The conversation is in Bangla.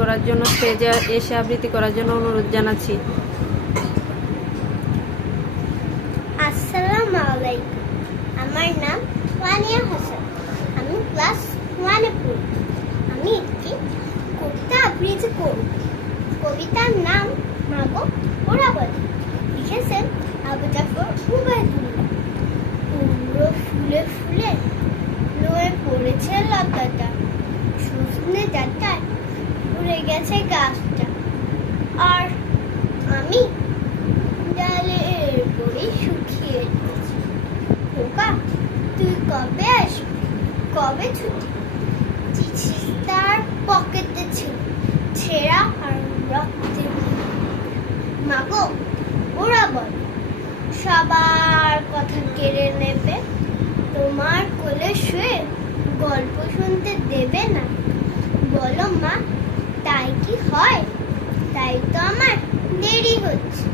করার জন্য স্টেজে এসে আবৃত্তি করার জন্য অনুরোধ জানাচ্ছি। আসসালামু আলাইকুম। আমার নাম ওয়ানিয়া হাসান। আমি ক্লাস ওয়ানে পড়ি। আমি একটি কবিতা আবৃত্তি করব কবিতার নাম মাগো ওরা লিখেছেন আবু জাফর উবায়দুল্লাহ। ফুলে ফুলে, লোয়ে পড়েছে লতাটা। গেছে গাছটা। আর আমি ডালের পরে শুকিয়ে খোকা, তুই কবে আসবি? কবে ছুটি? চিঠি তার পকেটে ছিল ছেঁড়া আর রক্তে মাগো, ওরা বল, সবার কথা কেড়ে নেবে। তোমার কোলে শুয়ে গল্প শুনতে দেবে না। বলো হয় তাই তো আমার দেরি হচ্ছে।